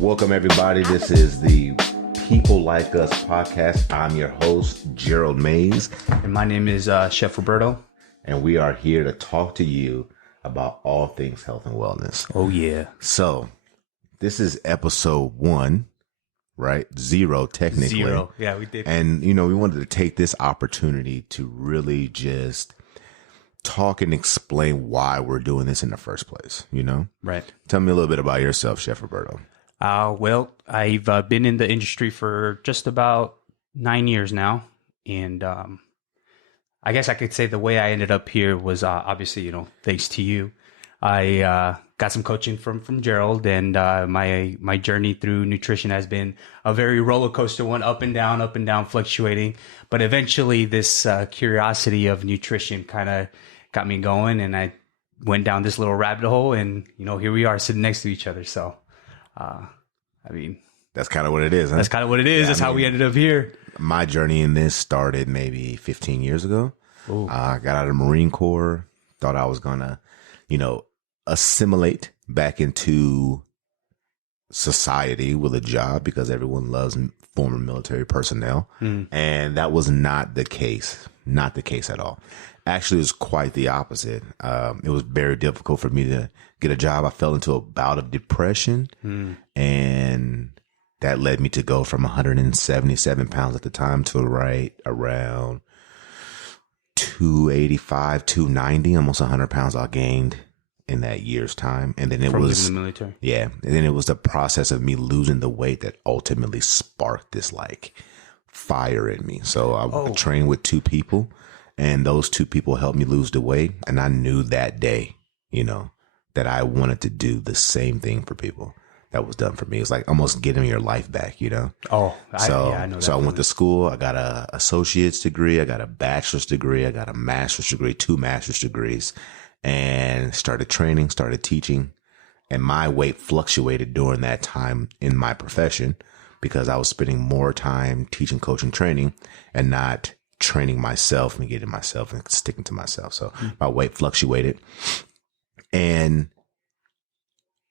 Welcome, everybody. This is the People Like Us podcast. I'm your host, Gerald Mays. And my name is Chef Roberto. And we are here to talk to you about all things health and wellness. Oh, yeah. So, this is episode 1, right? 0, technically. 0. Yeah, we did. And, we wanted to take this opportunity to really just talk and explain why we're doing this in the first place, Right. Tell me a little bit about yourself, Chef Roberto. Well, I've been in the industry for just about 9 years now. And I guess I could say the way I ended up here was obviously, thanks to you. I got some coaching from Gerald, and my journey through nutrition has been a very roller coaster one, up and down, fluctuating. But eventually this curiosity of nutrition kind of got me going, and I went down this little rabbit hole, and, here we are sitting next to each other. So, that's kind of what it is, huh? That's kind of what it is. That's how we ended up here. My journey in this started maybe 15 years ago. I got out of the Marine Corps, thought I was going to, assimilate back into society with a job because everyone loves former military personnel. And that was not the case. Not the case at all. Actually, it was quite the opposite. It was very difficult for me to get a job. I fell into a bout of depression, and that led me to go from 177 pounds at the time to right around 285, 290, almost 100 pounds I gained in that year's time. And then it was the military. Yeah. And then it was the process of me losing the weight that ultimately sparked this fire in me. So I trained with 2 people, and those 2 people helped me lose the weight. And I knew that day, that I wanted to do the same thing for people that was done for me. It was like almost getting your life back, I know that. So I went to school. I got a associate's degree. I got a bachelor's degree. I got a master's degree, 2 master's degrees, and started training, started teaching. And my weight fluctuated during that time in my profession because I was spending more time teaching, coaching, training, and not training myself and getting myself and sticking to myself. So my weight fluctuated. And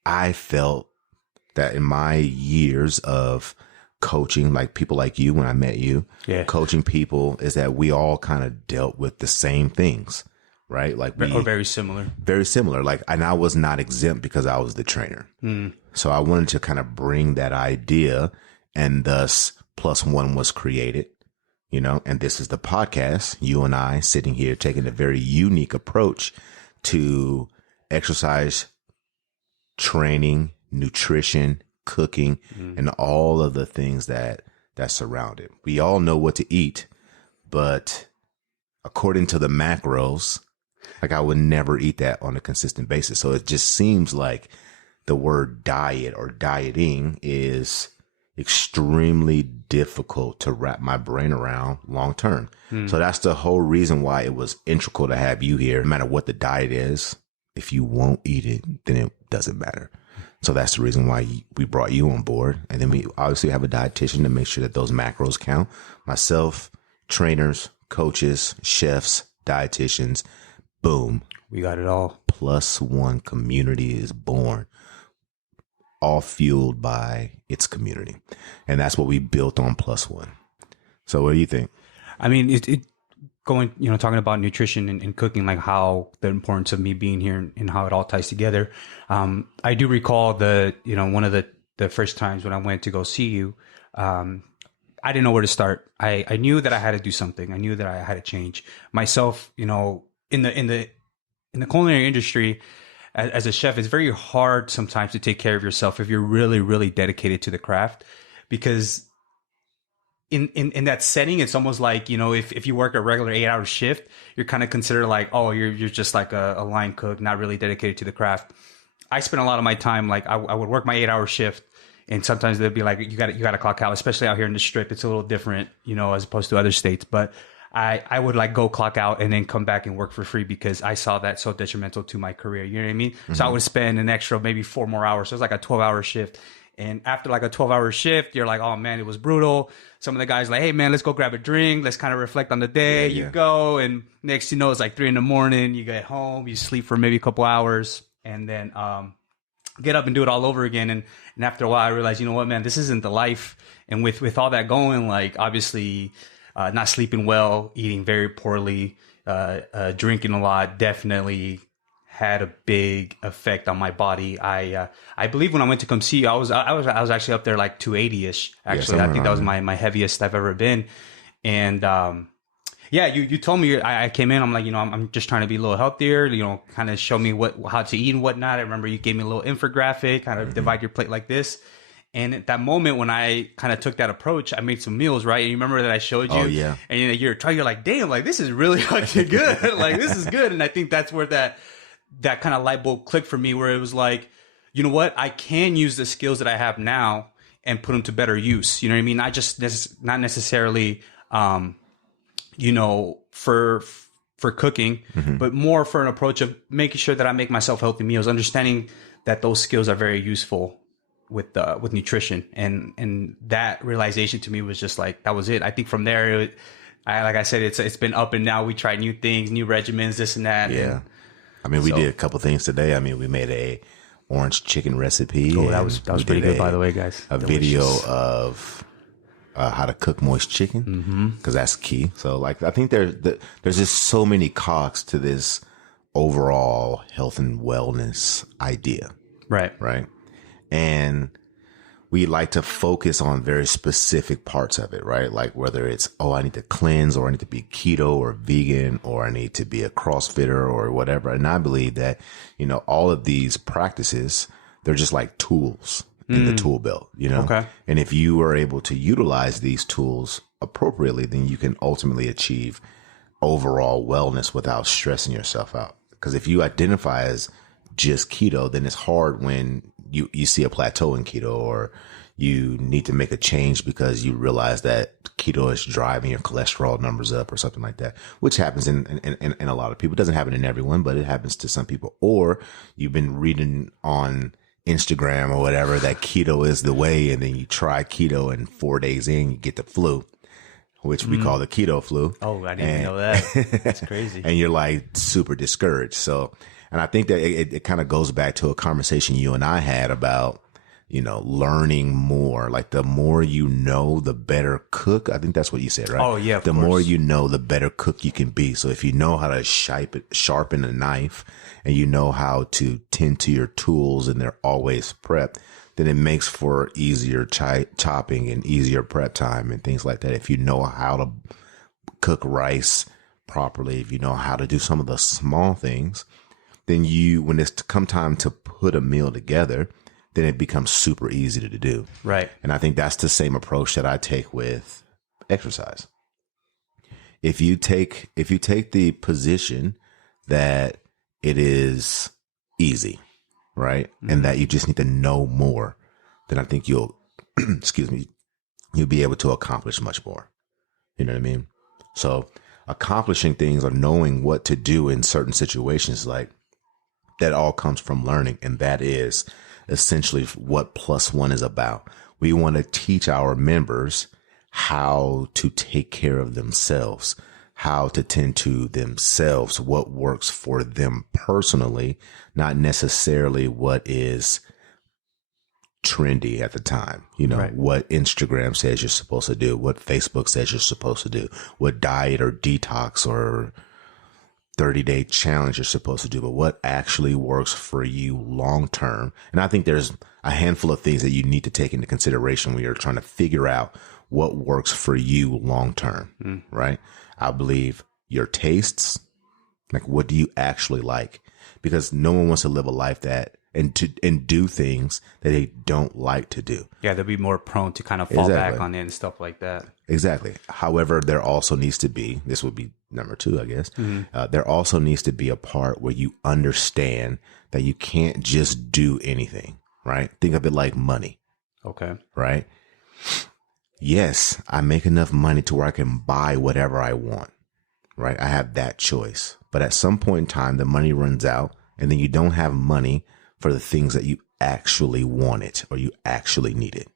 I felt that in my years of coaching, like people like you, when I met you, coaching people, is that we all kind of dealt with the same things, right? Or very similar. Very similar. And I was not exempt because I was the trainer. So I wanted to kind of bring that idea, and thus Plus One was created, and this is the podcast, you and I sitting here taking a very unique approach to exercise, training, nutrition, cooking, and all of the things that surround it. We all know what to eat, but according to the macros, I would never eat that on a consistent basis. So it just seems like the word diet or dieting is extremely difficult to wrap my brain around long term. So that's the whole reason why it was integral to have you here. No matter what the diet is, if you won't eat it, then it doesn't matter. So that's the reason why we brought you on board. And then we obviously have a dietitian to make sure that those macros count. Myself, trainers, coaches, chefs, dietitians, boom. We got it all. Plus One community is born, all fueled by its community. And that's what we built on Plus One. So what do you think? Talking about nutrition and cooking, how the importance of me being here and how it all ties together. I do recall one of the first times when I went to go see you, I didn't know where to start. I knew that I had to do something. I knew that I had to change myself, in the culinary industry. As a chef, it's very hard sometimes to take care of yourself if you're really, really dedicated to the craft, because in that setting, it's almost like, if you work a regular 8-hour shift, you're kind of considered you're just like a line cook, not really dedicated to the craft. I spent a lot of my time, I would work my 8-hour shift, and sometimes they'd be like, you got to clock out, especially out here in the Strip. It's a little different, as opposed to other states. But I would go clock out and then come back and work for free because I saw that so detrimental to my career. You know what I mean? So I would spend an extra maybe 4 more hours. So it's like a 12-hour shift. And after a 12-hour shift, you're like, oh man, it was brutal. Some of the guys hey man, let's go grab a drink. Let's kind of reflect on the day. You go, and next it's 3 a.m. You get home, you sleep for maybe a couple hours. And then get up and do it all over again. And after a while, I realized, you know what, man, this isn't the life. And with all that going, like obviously not sleeping well, eating very poorly, drinking a lot, definitely had a big effect on my body. I believe when I went to come see you, I was actually up there like 280-ish. Actually, Yeah, I think that was my heaviest I've ever been. And yeah, you told me, I came in, I'm like, you know, I'm just trying to be a little healthier, you know, kind of show me how to eat and whatnot. I remember you gave me a little infographic, kind of divide your plate like this. And at that moment when I kind of took that approach, I made some meals, right? And you remember that I showed you? Oh, yeah. And you're like, damn, like this is really fucking good. Like this is good. And I think that's where that kind of light bulb clicked for me, where it was like, you know what? I can use the skills that I have now and put them to better use. You know what I mean? Not necessarily, you know, for cooking, but more for an approach of making sure that I make myself healthy meals, understanding that those skills are very useful with nutrition. And that realization to me was just like, that was it. I think from there, like I said, it's been up and down. We tried new things, new regimens, this and that. Yeah. And I mean, we did a couple things today. I mean, we made a orange chicken recipe. oh, that was pretty good, by the way, guys. A video of how to cook moist chicken, because that's key. So, like, I think there's just so many cogs to this overall health and wellness idea, Right. And we like to focus on very specific parts of it, right? Like whether it's, oh, I need to cleanse, or I need to be keto or vegan, or I need to be a CrossFitter or whatever. And I believe that, you know, all of these practices, they're just like tools in the tool belt, you know? Okay. And if you are able to utilize these tools appropriately, then you can ultimately achieve overall wellness without stressing yourself out. Because if you identify as just keto, then it's hard when you see a plateau in keto, or you need to make a change because you realize that keto is driving your cholesterol numbers up or something like that, which happens in a lot of people. It doesn't happen in everyone, but it happens to some people. Or you've been reading on Instagram or whatever that keto is the way, and then you try keto and 4 days in, you get the flu, which we call the keto flu. Oh, I didn't even know that. That's crazy. And you're like super discouraged. So, and I think that it kind of goes back to a conversation you and I had about, you know, learning more. Like the more you know, the better cook. I think that's what you said, right? Oh, yeah. The more you know, the better cook you can be. So if you know how to sharpen a knife, and you know how to tend to your tools, and they're always prepped, then it makes for easier chopping and easier prep time and things like that. If you know how to cook rice properly, if you know how to do some of the small things, then when it's come time to put a meal together, then it becomes super easy to do. Right. And I think that's the same approach that I take with exercise. If you take the position that it is easy, right? And that you just need to know more, then I think you'll be able to accomplish much more. You know what I mean? So accomplishing things or knowing what to do in certain situations, like that all comes from learning. And that is essentially what Plus One is about. We want to teach our members how to take care of themselves, how to tend to themselves, what works for them personally, not necessarily what is trendy at the time. You know, Right. What Instagram says you're supposed to do, what Facebook says you're supposed to do, what diet or detox or 30-day challenge you're supposed to do, but what actually works for you long term. And I think there's a handful of things that you need to take into consideration when you're trying to figure out what works for you long term, right? I believe your tastes, like what do you actually like? Because no one wants to live a life and do things that they don't like to do. Yeah, they'll be more prone to kind of fall back on it and stuff like that. Exactly. However, there also needs to be, this would be number 2, I guess. There also needs to be a part where you understand that you can't just do anything, right? Think of it like money. Okay. Right? Yes, I make enough money to where I can buy whatever I want, right? I have that choice. But at some point in time, the money runs out, and then you don't have money for the things that you actually wanted or you actually needed.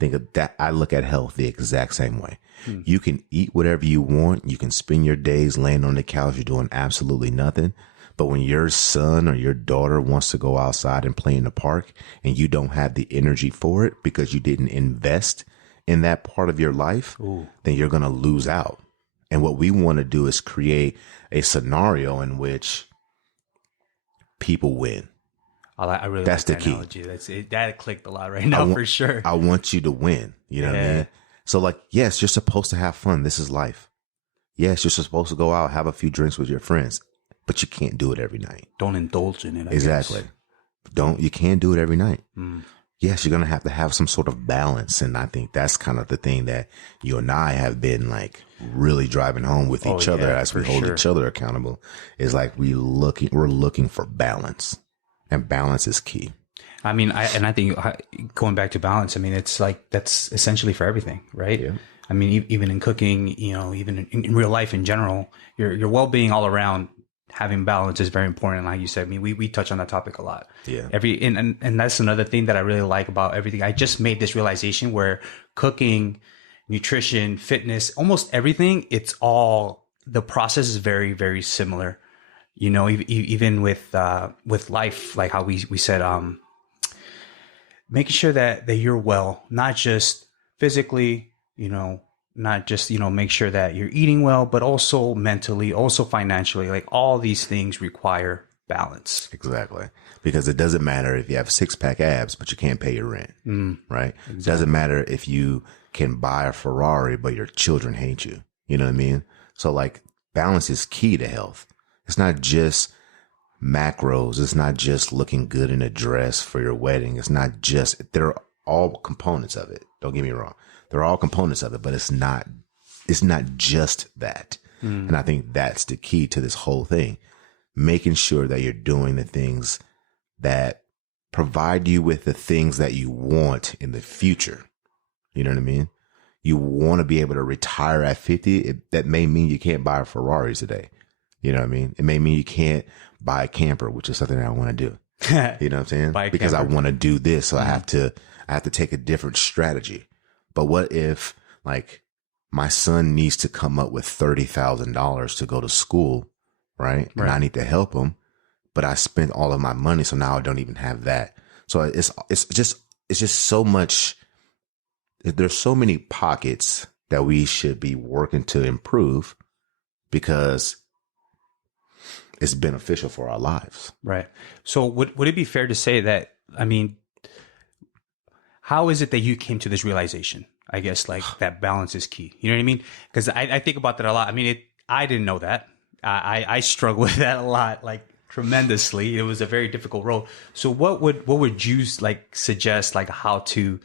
Think of that. I look at health the exact same way. You can eat whatever you want. You can spend your days laying on the couch, you're doing absolutely nothing. But when your son or your daughter wants to go outside and play in the park and you don't have the energy for it because you didn't invest in that part of your life, then you're going to lose out. And what we want to do is create a scenario in which people win. I really That's like the that key. analogy. That clicked a lot right now for sure. I want you to win. You know what I mean? So like, yes, you're supposed to have fun. This is life. Yes, you're supposed to go out, have a few drinks with your friends, but you can't do it every night. Don't indulge in it. Exactly. You can't do it every night. Mm. Yes, you're going to have some sort of balance. And I think that's kind of the thing that you and I have been like really driving home with each other as we hold each other accountable, is like we're looking for balance, and balance is key. I mean, I think going back to balance, I mean, it's like, that's essentially for everything, right? Yeah. I mean, even in cooking, you know, even in real life in general, your well-being all around, having balance is very important. Like you said, I mean, we touch on that topic a lot. Yeah. And that's another thing that I really like about everything. I just made this realization where cooking, nutrition, fitness, almost everything, it's all, the process is very, very similar. You know, even with life, like how we said, making sure that you're well, not just physically, you know, not just, you know, make sure that you're eating well, but also mentally, also financially, like all these things require balance. Exactly. Because it doesn't matter if you have 6-pack abs, but you can't pay your rent, right? Exactly. It doesn't matter if you can buy a Ferrari, but your children hate you. You know what I mean? So like balance is key to health. It's not just macros. It's not just looking good in a dress for your wedding. It's not just, they're all components of it. Don't get me wrong. They're all components of it, but it's not just that. And I think that's the key to this whole thing. Making sure that you're doing the things that provide you with the things that you want in the future. You know what I mean? You want to be able to retire at 50. That may mean you can't buy a Ferrari today. You know what I mean? It may mean you can't buy a camper, which is something that I want to do. You know what I'm saying? Because I want to do this. So I have to take a different strategy. But what if like my son needs to come up with $30,000 to go to school, right? And I need to help him, but I spent all of my money. So now I don't even have that. So it's just so much. There's so many pockets that we should be working to improve because it's beneficial for our lives. Right. So would it be fair to say that, I mean, how is it that you came to this realization? I guess like that balance is key. You know what I mean? Because I think about that a lot. I mean, I didn't know that. I struggle with that a lot, like tremendously. It was a very difficult road. So what would you like suggest, like how to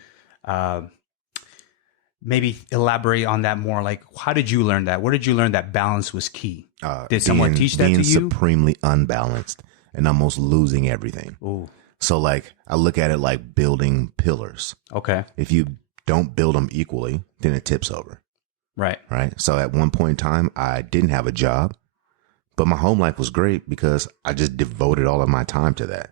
maybe elaborate on that more? Like, how did you learn that? Where did you learn that balance was key? Did someone teach that to you? Being supremely unbalanced and almost losing everything. Ooh. So like I look at it like building pillars. Okay. If you don't build them equally, then it tips over. Right. Right. So at one point in time, I didn't have a job, but my home life was great because I just devoted all of my time to that.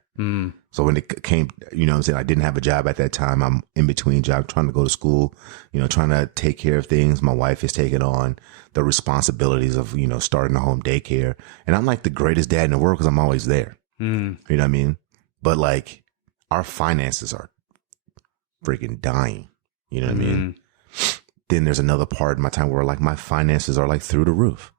So when it came, you know what I'm saying? I didn't have a job at that time. I'm in between jobs, trying to go to school, you know, trying to take care of things. My wife is taking on the responsibilities of, you know, starting a home daycare. And I'm like the greatest dad in the world because I'm always there. You know what I mean? But like our finances are freaking dying. You know what I mean? Then there's another part in my time where like my finances are like through the roof.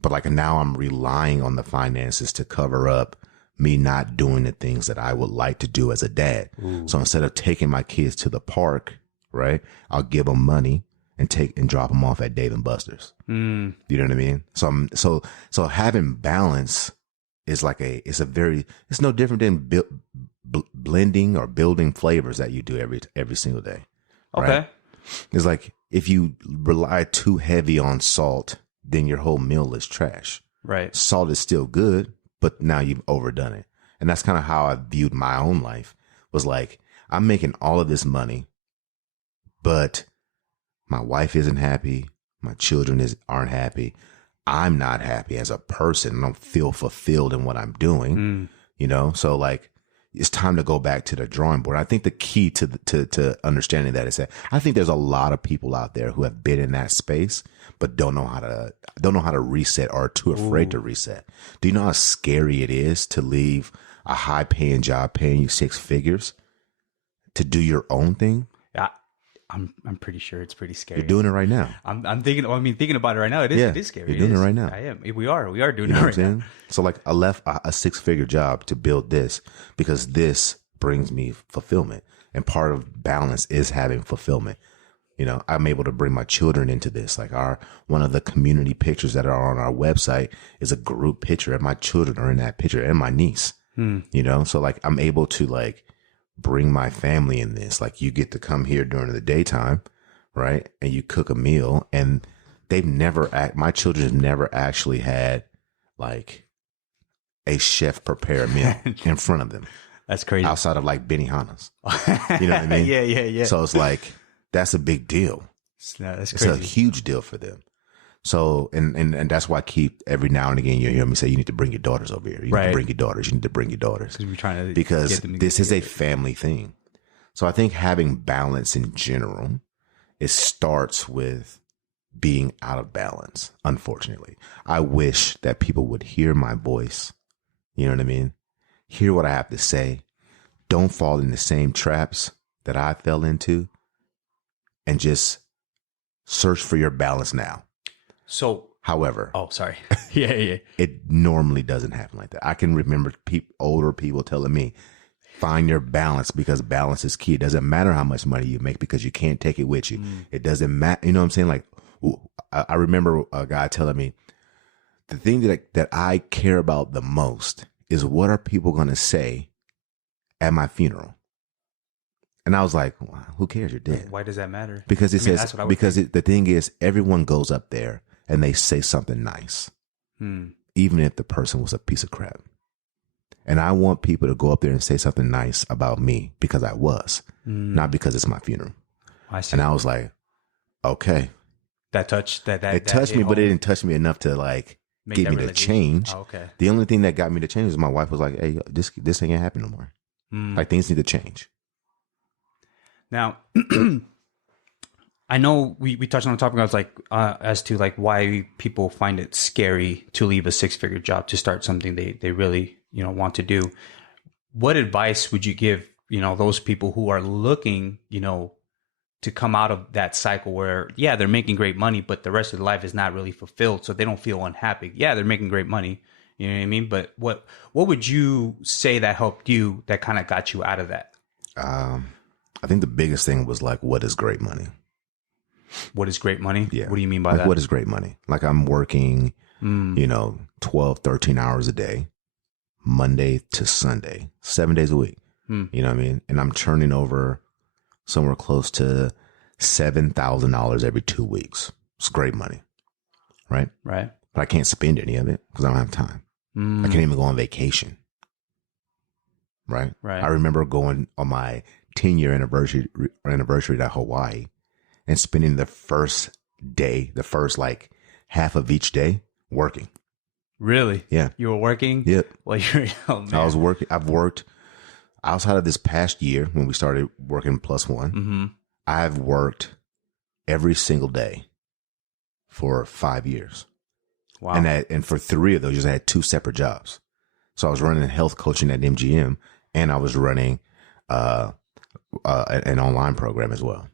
But like now I'm relying on the finances to cover up me not doing the things that I would like to do as a dad. So instead of taking my kids to the park, right, I'll give them money and drop them off at Dave and Buster's. You know what I mean? So having balance is like it's no different than blending or building flavors that you do every single day. Right? Okay. It's like if you rely too heavy on salt, then your whole meal is trash. Right. Salt is still good, but now you've overdone it. And that's kind of how I viewed my own life, was like, I'm making all of this money, but my wife isn't happy. My children aren't happy. I'm not happy as a person. I don't feel fulfilled in what I'm doing, you know? So like it's time to go back to the drawing board. I think the key to understanding that is that I think there's a lot of people out there who have been in that space, but don't know how to reset or are too afraid to reset. Do you know how scary it is to leave a high paying job paying you 6 figures to do your own thing? Yeah, I'm pretty sure it's pretty scary. You're doing it right now. I'm thinking. Well, I mean, thinking about it right now, it is scary. You're doing it right now. I am. We are doing You know it what I'm right saying? now. So like I left a 6-figure job to build this because this brings me fulfillment. And part of balance is having fulfillment. You know, I'm able to bring my children into this. Like one of the community pictures that are on our website is a group picture, and my children are in that picture, and my niece. You know, so like I'm able to like bring my family in this. Like you get to come here during the daytime, right? And you cook a meal, and my children have never actually had like a chef prepare a meal in front of them. That's crazy. Outside of like Benihana's. You know what I mean? Yeah. So it's like, that's a big deal. That's It's crazy. a huge deal for them. So, and that's why I keep every now and again, you hear me say, you need to bring your daughters over here. You need to bring your daughters. You need to bring your daughters. Because we're trying to Because get them to this get is a together. family thing. So I think having balance in general, it starts with being out of balance, unfortunately. I wish that people would hear my voice. You know what I mean? Hear what I have to say. Don't fall in the same traps that I fell into, and just search for your balance now. So, However, sorry. Yeah. it normally doesn't happen like that. I can remember older people telling me, find your balance, because balance is key. It doesn't matter how much money you make, because you can't take it with you. It doesn't matter. You know what I'm saying? Like, I remember a guy telling me, the thing that I care about the most is, what are people going to say at my funeral? And I was like, well, who cares? You're dead. Why does that matter? Because it that's says, what I would because think. the thing is, everyone goes up there and they say something nice, even if the person was a piece of crap. And I want people to go up there and say something nice about me, because I was, not because it's my funeral. I see. And I was like, okay. That touched that. It touched me, but it didn't touch me enough to like Make get that me to realization. change. Oh, okay. The only thing that got me to change was my wife was like, hey, this ain't gonna happen no more. Like, things need to change. Now, I know we touched on the topic. I was like, as to like why people find it scary to leave a 6-figure job to start something they really, want to do. What advice would you give, those people who are looking, to come out of that cycle where, yeah, they're making great money, but the rest of their life is not really fulfilled. So they don't feel unhappy. Yeah, they're making great money. You know what I mean? But what would you say that helped you, that kind of got you out of that? I think the biggest thing was like, what is great money? What is great money? Yeah. What do you mean by like, that? what is great money? Like, I'm working, 12, 13 hours a day, Monday to Sunday, 7 days a week. You know what I mean? And I'm turning over somewhere close to $7,000 every 2 weeks. It's great money. Right? Right. But I can't spend any of it because I don't have time. I can't even go on vacation. Right? Right. I remember going on my 10-year anniversary to Hawaii and spending the first like half of each day working. Really? Yeah. You were working? Yep. Well, oh, man. I was working. I've worked outside of this past year when we started working plus one. I've worked every single day for 5 years. Wow. And for 3 of those, I had 2 separate jobs. So I was running health coaching at MGM, and I was running an online program as well.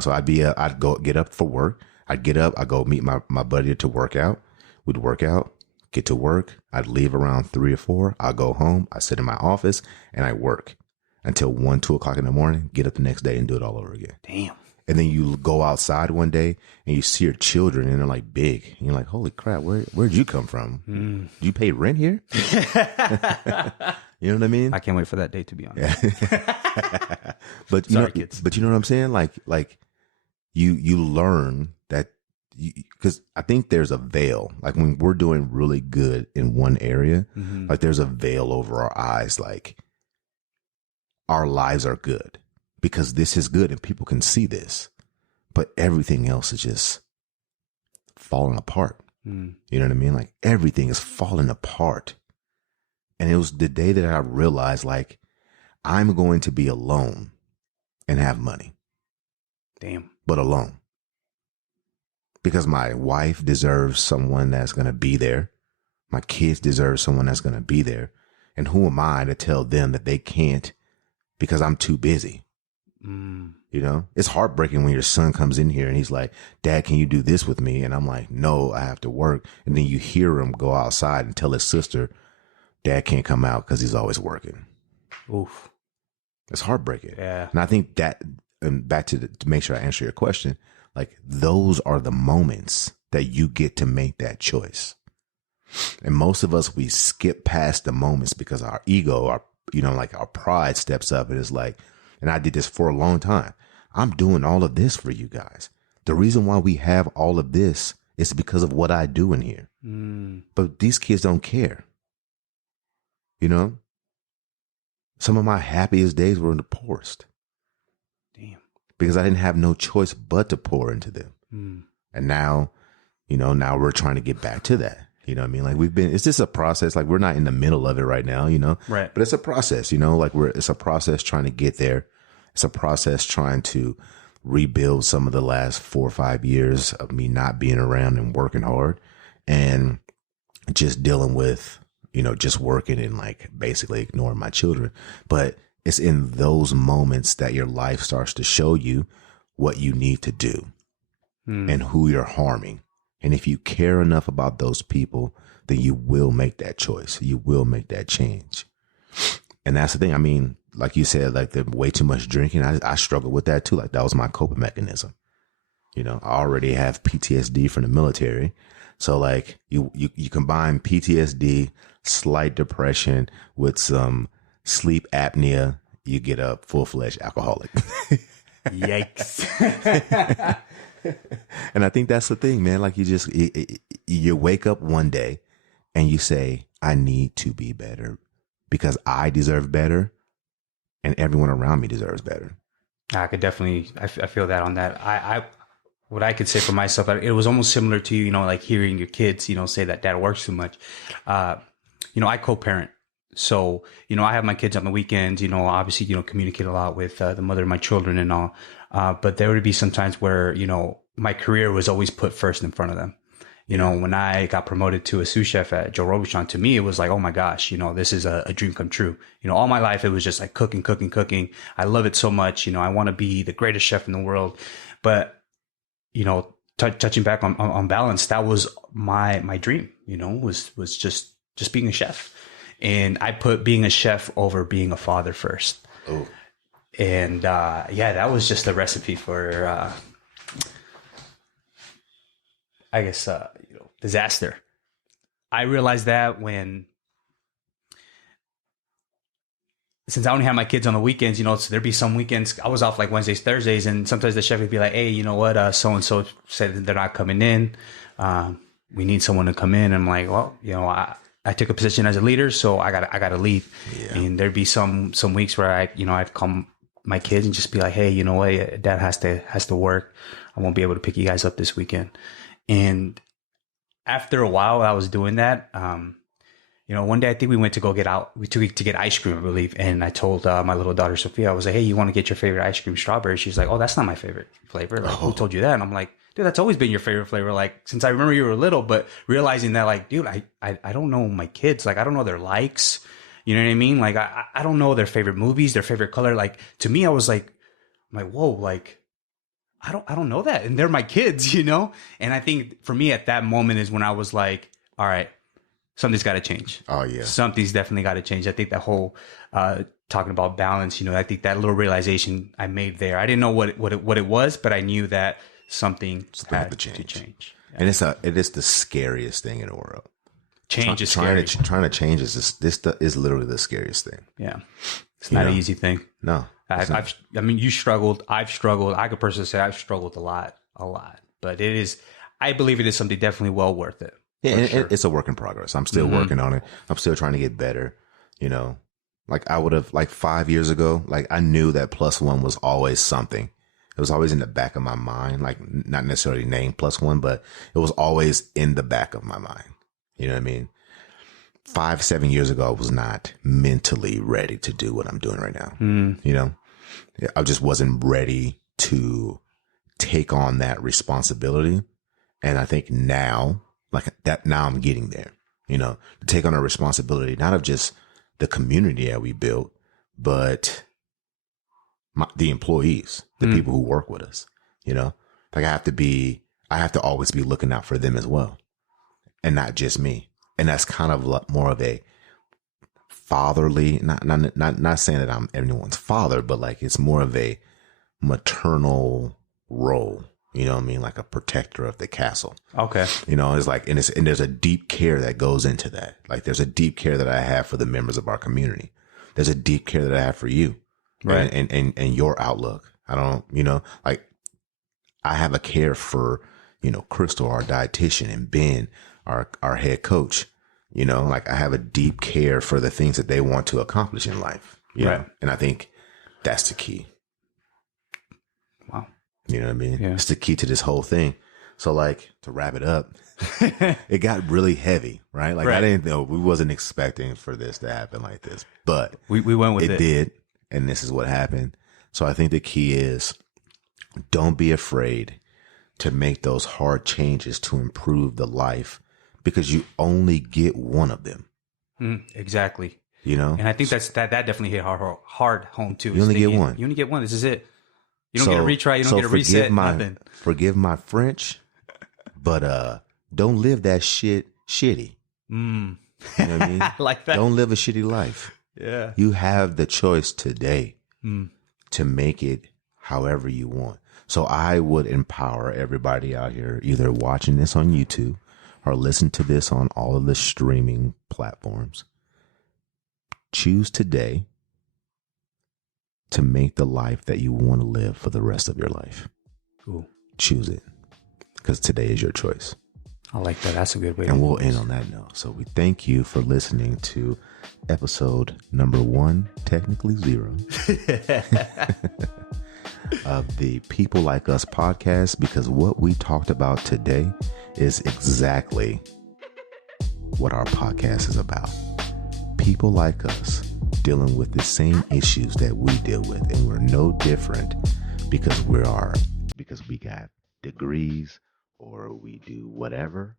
So I'd go get up for work. I'd go meet my buddy to work out. We'd work out, get to work. I'd leave around 3 or 4. I'd go home. I sit in my office and I work until 1, 2 o'clock in the morning, get up the next day and do it all over again. Damn. And then you go outside one day and you see your children and they're like big. And you're like, holy crap, where'd you come from? Did you pay rent here? You know what I mean? I can't wait for that day, to be honest. But kids. But you know what I'm saying? Like you learn that, because I think there's a veil. Like when we're doing really good in one area, like there's a veil over our eyes. Like our lives are good because this is good and people can see this, but everything else is just falling apart. You know what I mean? Like everything is falling apart. And it was the day that I realized, like, I'm going to be alone and have money. Damn. But alone. Because my wife deserves someone that's going to be there. My kids deserve someone that's going to be there. And who am I to tell them that they can't because I'm too busy? You know, it's heartbreaking when your son comes in here and he's like, Dad, can you do this with me? And I'm like, no, I have to work. And then you hear him go outside and tell his sister, Dad can't come out because he's always working. Oof. It's heartbreaking. Yeah. And I think that, and back to make sure I answer your question, like those are the moments that you get to make that choice. And most of us, we skip past the moments because our ego, our, you know, like our pride steps up and it's like, and I did this for a long time. I'm doing all of this for you guys. The reason why we have all of this is because of what I do in here. But these kids don't care. You know, some of my happiest days were in the poorest. Damn. Because I didn't have no choice but to pour into them. And now, you know, now we're trying to get back to that. You know what I mean? Like it's just a process. Like we're not in the middle of it right now, you know? Right. But it's a process, you know, like it's a process trying to get there. It's a process trying to rebuild some of the last 4 or 5 years of me not being around and working hard and just dealing with, you know, just working and like basically ignoring my children. But it's in those moments that your life starts to show you what you need to do and who you're harming. And if you care enough about those people, then you will make that choice. You will make that change. And that's the thing. I mean, like you said, like the way too much drinking, I struggle with that too. Like that was my coping mechanism. You know, I already have PTSD from the military. So like you combine PTSD, slight depression with some sleep apnea, you get a full-fledged alcoholic. Yikes. And I think that's the thing, man. Like you wake up one day and you say, I need to be better because I deserve better and everyone around me deserves better. I could definitely, I feel that on that. What I could say for myself, it was almost similar to, you know, like hearing your kids, you know, say that dad works too much. You know, I co-parent. So, you know, I have my kids on the weekends, you know, obviously, you know, communicate a lot with the mother of my children and all. But there would be some times where, you know, my career was always put first in front of them. You know, when I got promoted to a sous chef at Joe Roberto, to me, it was like, oh my gosh, you know, this is a dream come true. You know, all my life, it was just like cooking. I love it so much. You know, I want to be the greatest chef in the world. But, you know, touching back on balance, that was my dream, you know, was just being a chef. And I put being a chef over being a father first. Oh. And, yeah, that was just the recipe for, I guess, you know, disaster. I realized that since I only have my kids on the weekends, you know, so there'd be some weekends I was off like Wednesdays, Thursdays, and sometimes the chef would be like, hey, you know what, so-and-so said that they're not coming in. We need someone to come in. And I'm like, well, you know, I took a position as a leader, so I gotta lead. Yeah. And there'd be some weeks where I'd call my kids and just be like, hey, you know what, dad has to work. I won't be able to pick you guys up this weekend. And after a while I was doing that, you know, one day I think we went to go get out. We took to get ice cream, I believe. And I told my little daughter, Sophia, I was like, hey, you want to get your favorite ice cream, strawberry? She's like, oh, that's not my favorite flavor. Like, who told you that? And I'm like, dude, that's always been your favorite flavor. Like, since I remember you were little, but realizing that, like, dude, I don't know my kids. Like, I don't know their likes. You know what I mean? Like, I don't know their favorite movies, their favorite color. Like, to me, I was like, whoa, like, I don't know that. And they're my kids, you know? And I think for me at that moment is when I was like, all right, something's got to change. Oh, yeah. Something's definitely got to change. I think that whole talking about balance, you know, I think that little realization I made there, I didn't know what it was, but I knew that something had to change. Yeah. And it is the scariest thing in the world. Change is scary. Trying to change is literally the scariest thing. Yeah. It's not an easy thing. No. I mean, you struggled. I've struggled. I could personally say I've struggled a lot. But I believe it is something definitely well worth it. Yeah, sure. It's a work in progress. I'm still working on it. I'm still trying to get better. You know, like I would have, like 5 years ago, like I knew that +1 was always something. It was always in the back of my mind, like not necessarily named +1, but it was always in the back of my mind. You know what I mean? 5-7 years ago, I was not mentally ready to do what I'm doing right now. You know, I just wasn't ready to take on that responsibility. And I think now, like that, now I'm getting there, you know, to take on a responsibility, not of just the community that we built, but the employees, the people who work with us, you know, like I have to always be looking out for them as well, and not just me. And that's kind of more of a fatherly, not saying that I'm everyone's father, but like it's more of a maternal role. You know what I mean? Like a protector of the castle. Okay. You know, it's like, and there's a deep care that goes into that. Like there's a deep care that I have for the members of our community. There's a deep care that I have for you. Right. And your outlook. I don't, you know, like I have a care for, you know, Crystal, our dietitian, and Ben, our head coach. You know, like I have a deep care for the things that they want to accomplish in life. You know? And I think that's the key. Wow. You know what I mean? Yeah. It's the key to this whole thing. So like to wrap it up, it got really heavy, right? Like I didn't know, we wasn't expecting for this to happen like this, but we went with it. It did. And this is what happened. So I think the key is don't be afraid to make those hard changes to improve the life, because you only get one of them. Exactly. You know? And I think that definitely hit hard home too. You only get one. You only get one. This is it. You don't get a retry. You don't get a reset. Nothing. Forgive my French, but don't live that shit shitty. You know what I mean? I like that. Don't live a shitty life. Yeah. You have the choice today to make it however you want. So I would empower everybody out here, either watching this on YouTube or listen to this on all of the streaming platforms. Choose today to make the life that you want to live for the rest of your life. Ooh. Choose it, because today is your choice. I like that. That's a good way. And we'll end on that note. So we thank you for listening to episode number 1, technically 0, of the People Like Us podcast, because what we talked about today is exactly what our podcast is about. People like us dealing with the same issues that we deal with, and we're no different because we got degrees or we do whatever,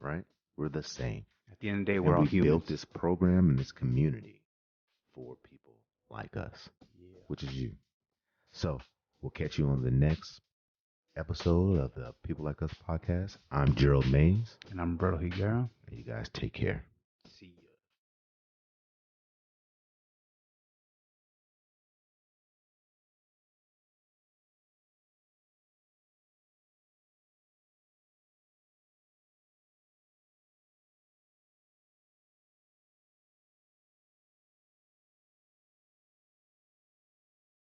right? We're the same. At the end of the day, we're all humans. We built this program and this community for people like us, which is you. So we'll catch you on the next episode of the People Like Us podcast. I'm Gerald Mays. And I'm Roberto Higuera. And you guys take care.